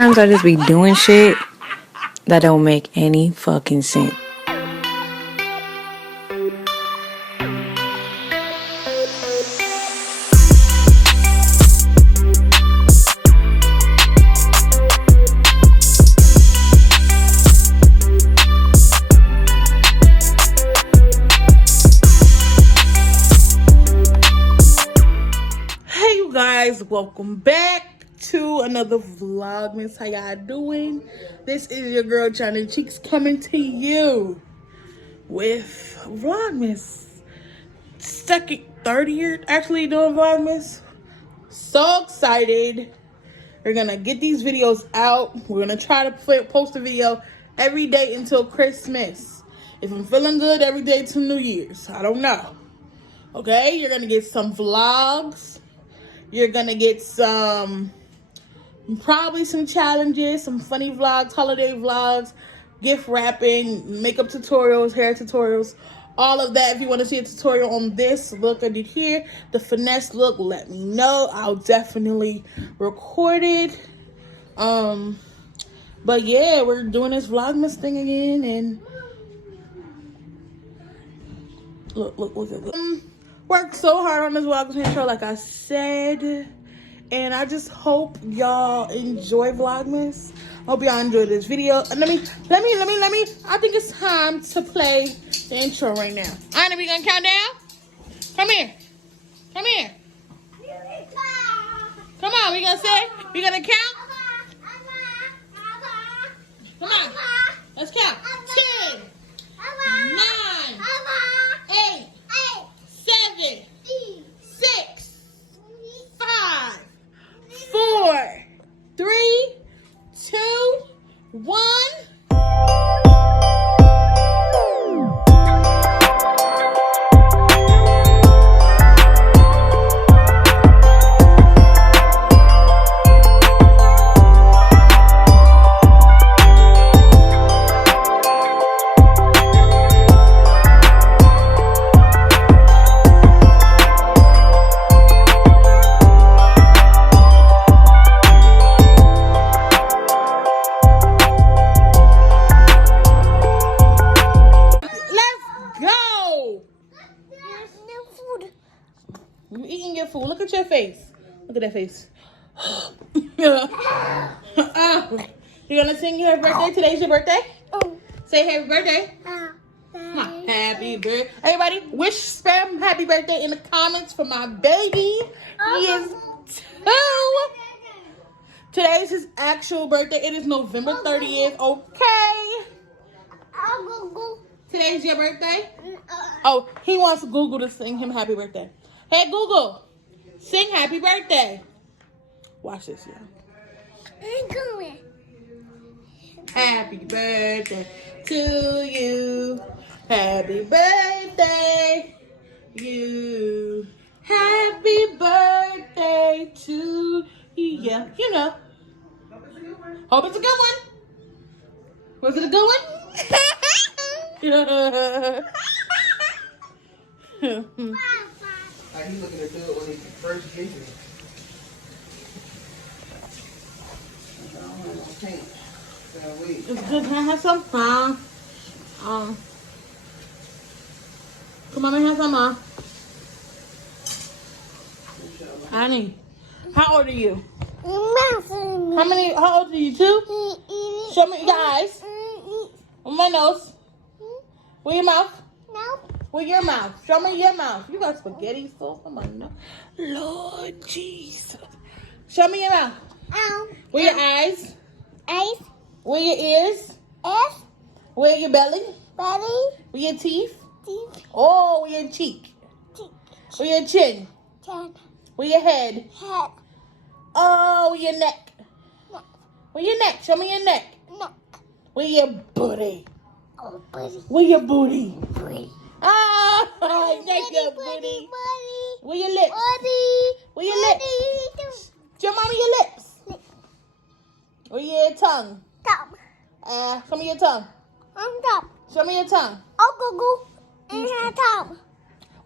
Sometimes I just be doing shit that don't make any fucking sense. Hey you guys, welcome back to another Vlogmas. How y'all doing? This is your girl ChynaCheeks coming to you with Vlogmas. Third year actually doing Vlogmas. So excited. We're gonna get these videos out. We're gonna try to post a video every day until Christmas. If I'm feeling good, every day till New Year's. I don't know. Okay, you're gonna get some vlogs. You're gonna get probably some challenges, some funny vlogs, holiday vlogs, gift wrapping, makeup tutorials, hair tutorials, all of that. If you want to see a tutorial on this look I did here, the finesse look, let me know. I'll definitely record it. But yeah, we're doing this Vlogmas thing again, and look at this. Worked so hard on this Vlogmas intro, like I said. And I just hope y'all enjoy Vlogmas. Hope y'all enjoy this video. And let me. I think it's time to play the intro right now. Alright, we gonna count down? Come here. Come here. Come on, we gonna say, we gonna count? Come on. Let's count. 10, 9, 8, 7, 6, 5, 4, 3, 2, 1. You eating your food. Look at your face. Look at that face. You're gonna sing your birthday. Today's your birthday. Say happy birthday. Happy birthday. Everybody, wish spam happy birthday in the comments for my baby. He is 2. Today's his actual birthday. It is November 30th. Okay. Today's your birthday? Oh, he wants Google to sing him happy birthday. Hey, Google, sing happy birthday. Watch this, y'all. Happy birthday to you. Happy birthday, you. Happy birthday to you. Yeah, you know. Hope it's a good one. Was it a good one? He's looking to do it when he first gets it. I don't have no paint. It's good. Can I have some? Come on, let me have some, Honey, how old are you? How old are you, 2? Show me your eyes. On my nose. Where your mouth? With your mouth. Show me your mouth. You got spaghetti sauce on my nose. Lord Jesus. Show me your mouth. Where your eyes? Where your ears? Where your belly? Where your teeth? Oh, where your cheek? Where your chin? Where your head? Oh, where your neck? Where your neck? Show me your neck. Where your booty? Where your booty? Ah, thank you, booty. Where your lips? Where your lips? Show mommy your lips. Where your tongue? Show me your tongue. Show me your tongue.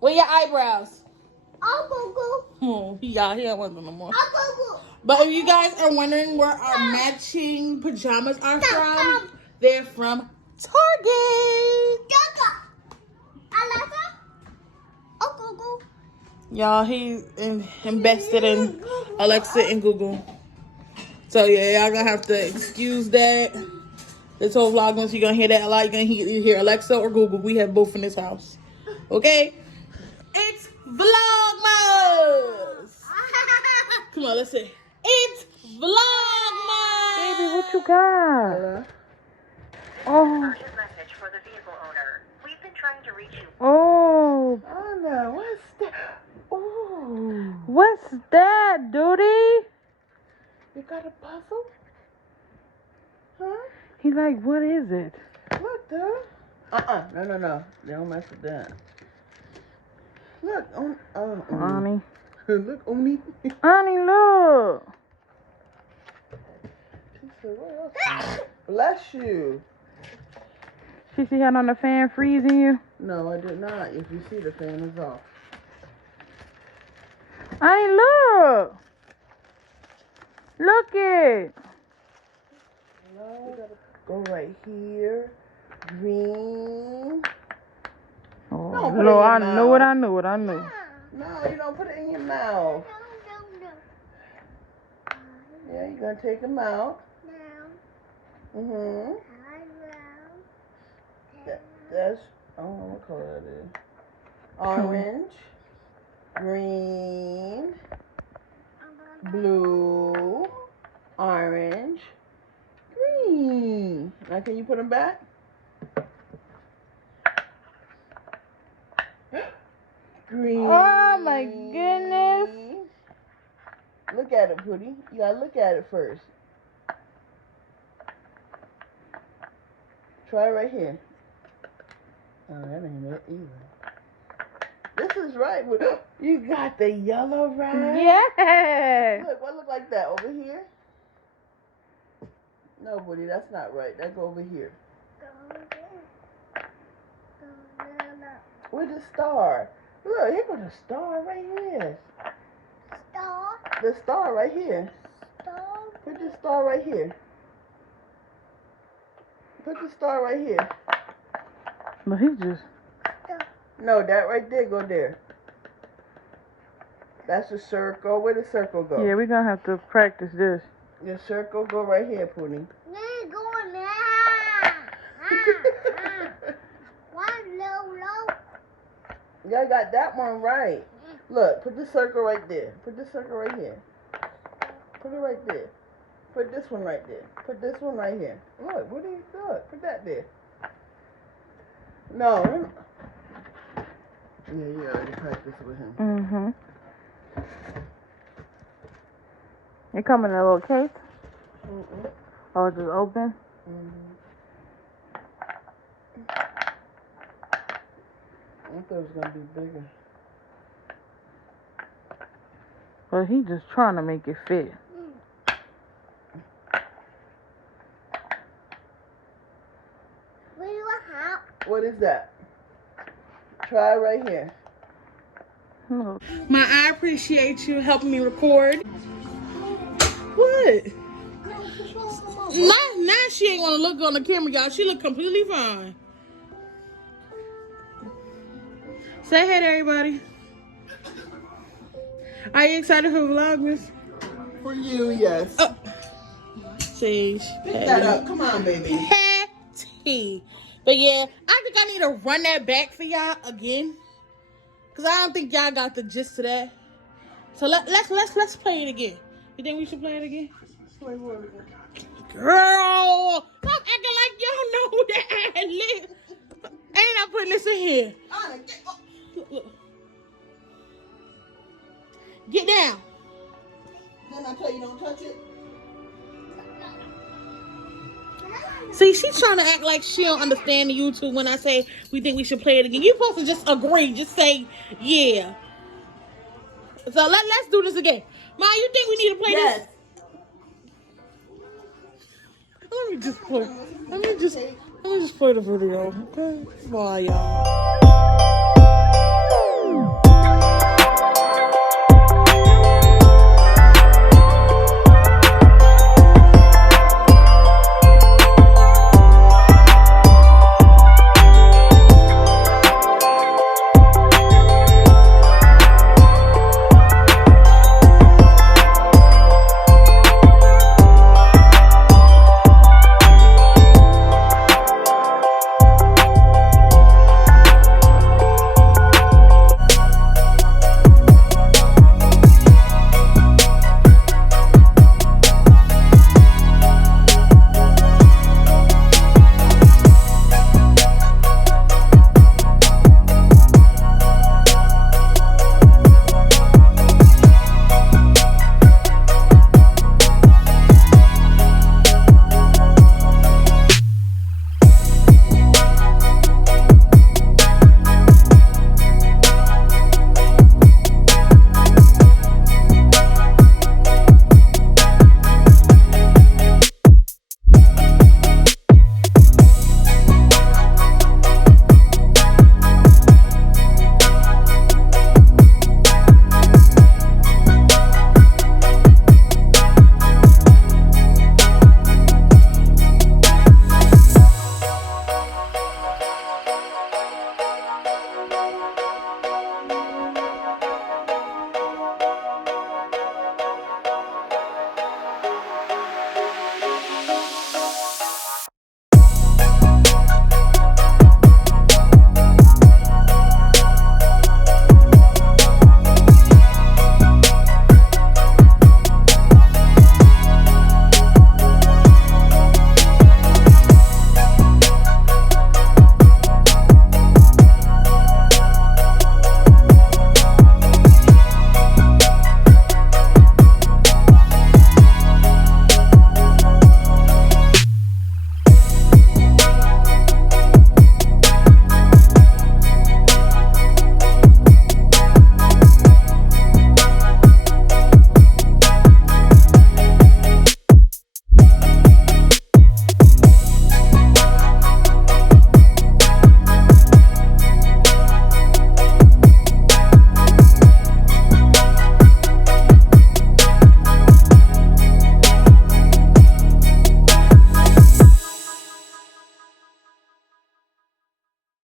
Where your eyebrows? Oh, he don't want to no more. But if you guys are wondering where our matching pajamas are from, they're from Target. Y'all, he invested in Alexa and Google. So yeah, y'all gonna have to excuse that. This whole Vlogmas, you're gonna hear that a lot. You're gonna hear Alexa or Google. We have both in this house. Okay? It's Vlogmas! Come on, let's say it's Vlogmas! Baby, what you got? Oh. Message for the vehicle owner. We've been trying to reach you. Oh. Anna, what's that? Oh, What's that, duty? you got a puzzle? Huh? He's like, what is it? What the? No. They don't mess with that. Look, Ani. Look, Oni. Ani, look. She said, what else? Bless you. She had on the fan freezing you? No, I did not. If you see, the fan is off. Ani, look. Look it. No, go right here. Green. Oh, Don't put it in no, your I mouth. knew it. No, you don't put it in your mouth. Yeah, you're going to take them out. Mm-hmm. That's, I don't know what color that is. Orange, green, blue, orange, green. Now can you put them back? Green. Oh, my goodness. Look at it, Pootie. You gotta look at it first. Try it right here. Oh, that ain't it either. This is right. You got the yellow right? Yeah. Look, what look like that over here? No, buddy, that's not right. That go over here. Where's the star? Look, here goes the star right here. The star right here. Put the star right here. Put the star right here. But he just... No, that right there, go there. That's the circle. Where the circle go? Yeah, we're going to have to practice this. The circle go right here, Poonie. Y'all got that one right. Look, put the circle right there. Put the circle right here. Put it right there. Put this one right there. Put this one right here. Look, what do you look? Put that there. No. Yeah, you already practiced with him. Mm-hmm. It come in a little case? Mm-mm. Or just open? Mm-hmm. I thought it was gonna be bigger. But he just trying to make it fit. What is that? Try right here. Look. I appreciate you helping me record. What? Now she ain't want to look on the camera, y'all. She look completely fine. Say hey to everybody. Are you excited for Vlogmas? For you, yes. Oh. Sheesh. Pick that up. Come on, baby. Petty. But yeah, I think I need to run that back for y'all again. Cause I don't think y'all got the gist of that. So let's play it again. You think we should play it again? Play what again? Girl, stop acting like y'all know that ad lib. Ain't I putting this in here? Anna, get up. Look. Get down. Then I tell you don't touch it. See, she's trying to act like she don't understand the YouTube when I say we think we should play it again. You supposed to just agree, just say yeah. So let's do this again. Ma, you think we need to play this? Let me just play the video. Okay, bye y'all.